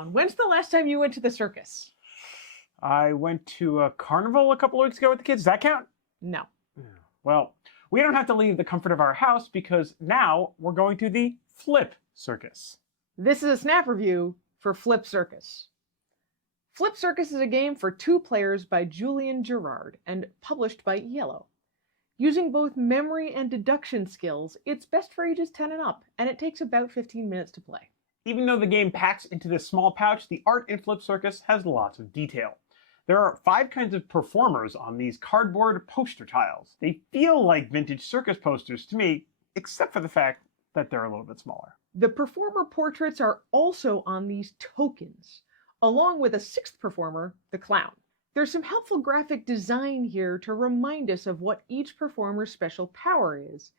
clown. When's the last time you went to the circus? I went to a carnival a couple of weeks ago with the kids. Does that count? No. Well, we don't have to leave the comfort of our house because now we're going to the Flip Circus. This is a snap review for Flip Circus. Flip Circus is a game for 2 players by Julian Gerard and published by Iello. Using both memory and deduction skills, it's best for ages 10 and up, and it takes about 15 minutes to play. Even though the game packs into this small pouch, the art in Flip Circus has lots of detail. There are 5 kinds of performers on these cardboard poster tiles. They feel like vintage circus posters to me, except for the fact that they're a little bit smaller. The performer portraits are also on these tokens, along with a 6th performer, the clown. There's some helpful graphic design here to remind us of what each performer's special power is,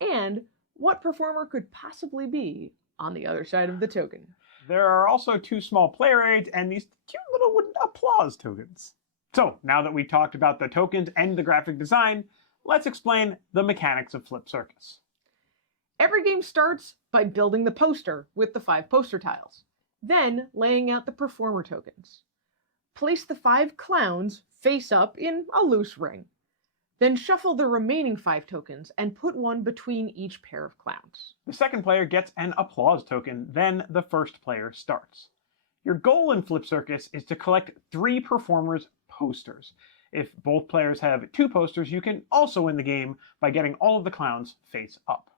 and what performer could possibly be on the other side of the token. There are also 2 small player aids and these cute little wooden applause tokens. So, now that we've talked about the tokens and the graphic design, let's explain the mechanics of Flip Circus. Every game starts by building the poster with the 5 poster tiles, then laying out the performer tokens. Place the 5 clowns face up in a loose ring. Then shuffle the remaining 5 tokens and put one between each pair of clowns. The second player gets an applause token, then the first player starts. Your goal in Flip Circus is to collect 3 performers' posters. If both players have 2 posters, you can also win the game by getting all of the clowns face up.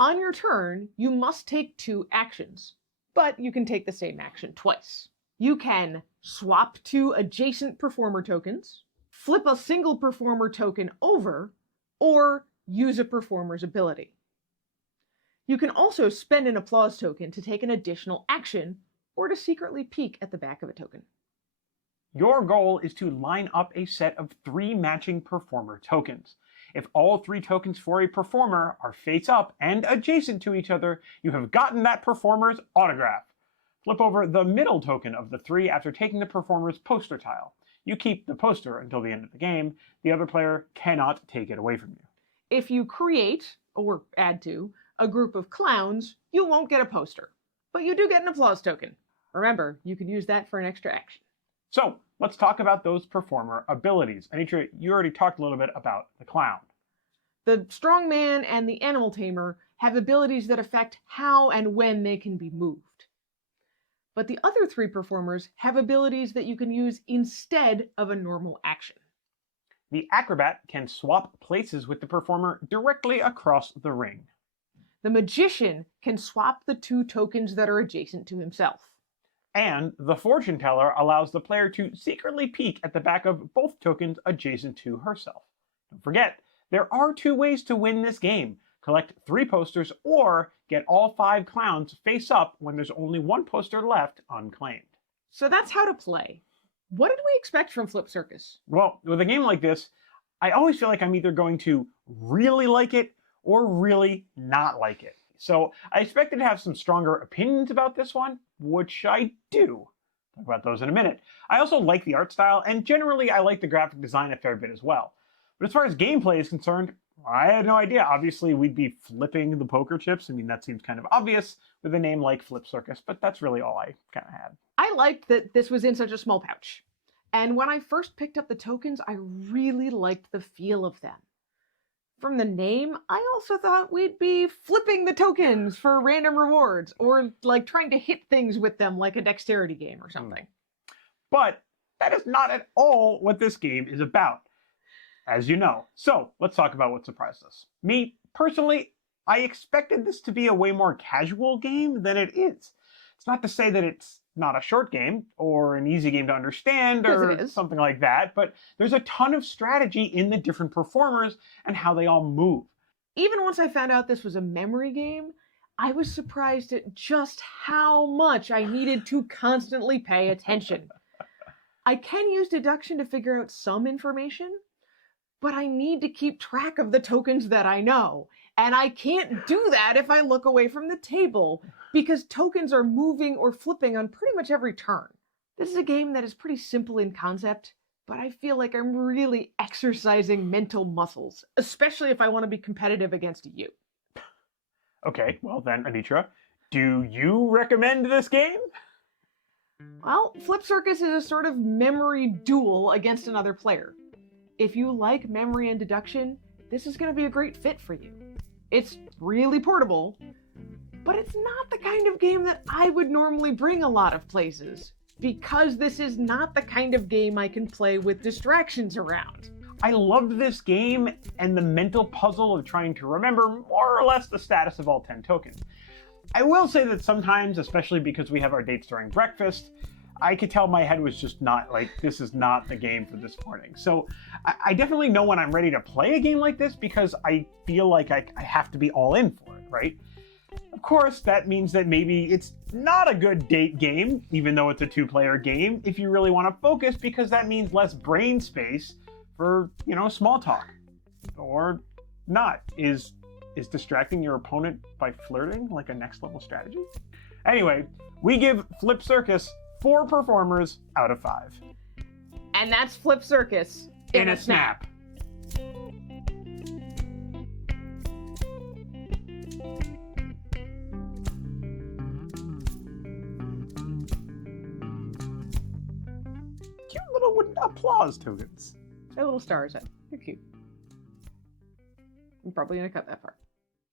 On your turn, you must take 2 actions, but you can take the same action twice. You can swap 2 adjacent performer tokens, flip a single performer token over, or use a performer's ability. You can also spend an applause token to take an additional action, or to secretly peek at the back of a token. Your goal is to line up a set of 3 matching performer tokens. If all 3 tokens for a performer are face up and adjacent to each other, you have gotten that performer's autograph. Flip over the middle token of the 3 after taking the performer's poster tile. You keep the poster until the end of the game. The other player cannot take it away from you. If you create, or add to, a group of clowns, you won't get a poster, but you do get an applause token. Remember, you can use that for an extra action. So, let's talk about those performer abilities. Anitra, you already talked a little bit about the clown. The strongman and the animal tamer have abilities that affect how and when they can be moved. But the other 3 performers have abilities that you can use instead of a normal action. The acrobat can swap places with the performer directly across the ring. The magician can swap the 2 tokens that are adjacent to himself. And the fortune teller allows the player to secretly peek at the back of both tokens adjacent to herself. Don't forget, there are 2 ways to win this game. Collect 3 posters or get all 5 clowns face up when there's only 1 poster left unclaimed. So that's how to play. What did we expect from Flip Circus? Well, with a game like this, I always feel like I'm either going to really like it or really not like it. So I expected to have some stronger opinions about this one, which I do. Talk about those in a minute. I also like the art style, and generally I like the graphic design a fair bit as well. But as far as gameplay is concerned, I had no idea. Obviously, we'd be flipping the poker chips. I mean, that seems kind of obvious with a name like Flip Circus, but that's really all I kind of had. I liked that this was in such a small pouch. And when I first picked up the tokens, I really liked the feel of them. From the name, I also thought we'd be flipping the tokens for random rewards, or like trying to hit things with them like a dexterity game or something. But that is not at all what this game is about, as you know. So let's talk about what surprised us. Me, personally, I expected this to be a way more casual game than it is. It's not to say that it's not a short game or an easy game to understand or something like that, but there's a ton of strategy in the different performers and how they all move. Even once I found out this was a memory game, I was surprised at just how much I needed to constantly pay attention. I can use deduction to figure out some information, but I need to keep track of the tokens that I know. And I can't do that if I look away from the table, because tokens are moving or flipping on pretty much every turn. This is a game that is pretty simple in concept, but I feel like I'm really exercising mental muscles, especially if I want to be competitive against you. Okay, well then, Anitra, do you recommend this game? Well, Flip Circus is a sort of memory duel against another player. If you like memory and deduction, this is going to be a great fit for you. It's really portable, but it's not the kind of game that I would normally bring a lot of places, because this is not the kind of game I can play with distractions around. I loved this game and the mental puzzle of trying to remember more or less the status of all 10 tokens. I will say that sometimes, especially because we have our dates during breakfast, I could tell my head was just not like, this is not the game for this morning. So I definitely know when I'm ready to play a game like this because I feel like I have to be all in for it, right? Of course, that means that maybe it's not a good date game, even though it's a 2-player game, if you really want to focus, because that means less brain space for, small talk. Or not. Is distracting your opponent by flirting like a next level strategy? Anyway, we give Flip Circus 4 performers out of 5. And that's Flip Circus In a snap. Cute little wooden applause tokens. They're little stars. They're cute. I'm probably going to cut that part.